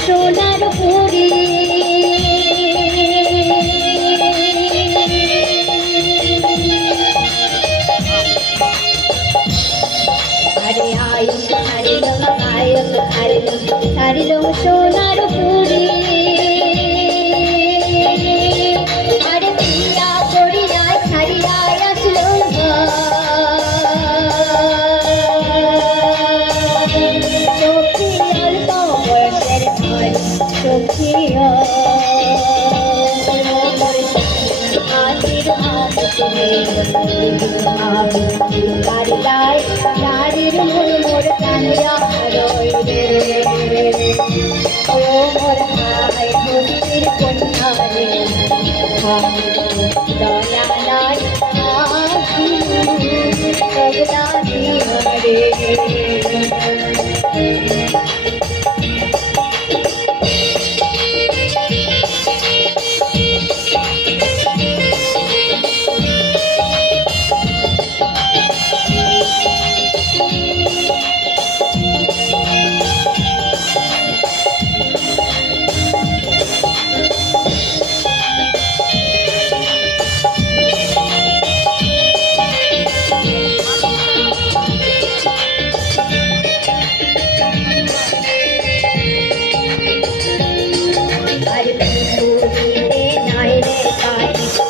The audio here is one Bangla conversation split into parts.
সোনার পুরি আরে আয়ু ছাড়িল সোনার পুরি আরে পিয়া করিয়া ছাড়িয়া আসলো সখী অল্প বয়সের ধন সখী নারীর মন মোর কানিয়া রয়ে ও মোর ভাই হস্তির কন্যা রে দয়া নাই সবলা রে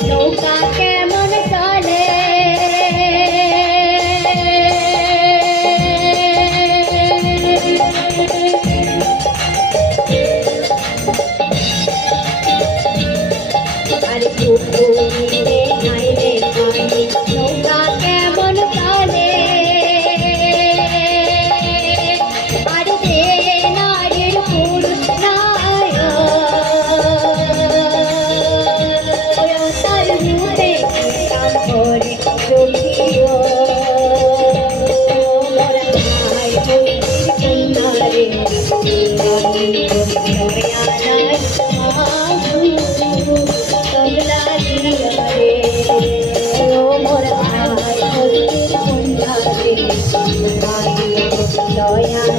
নৌকা কেমন চলে আরে পুকুরে নাইলে পানি নৌকা কেমন চলে আরে দে নারীর পুরুষ নায় দয়া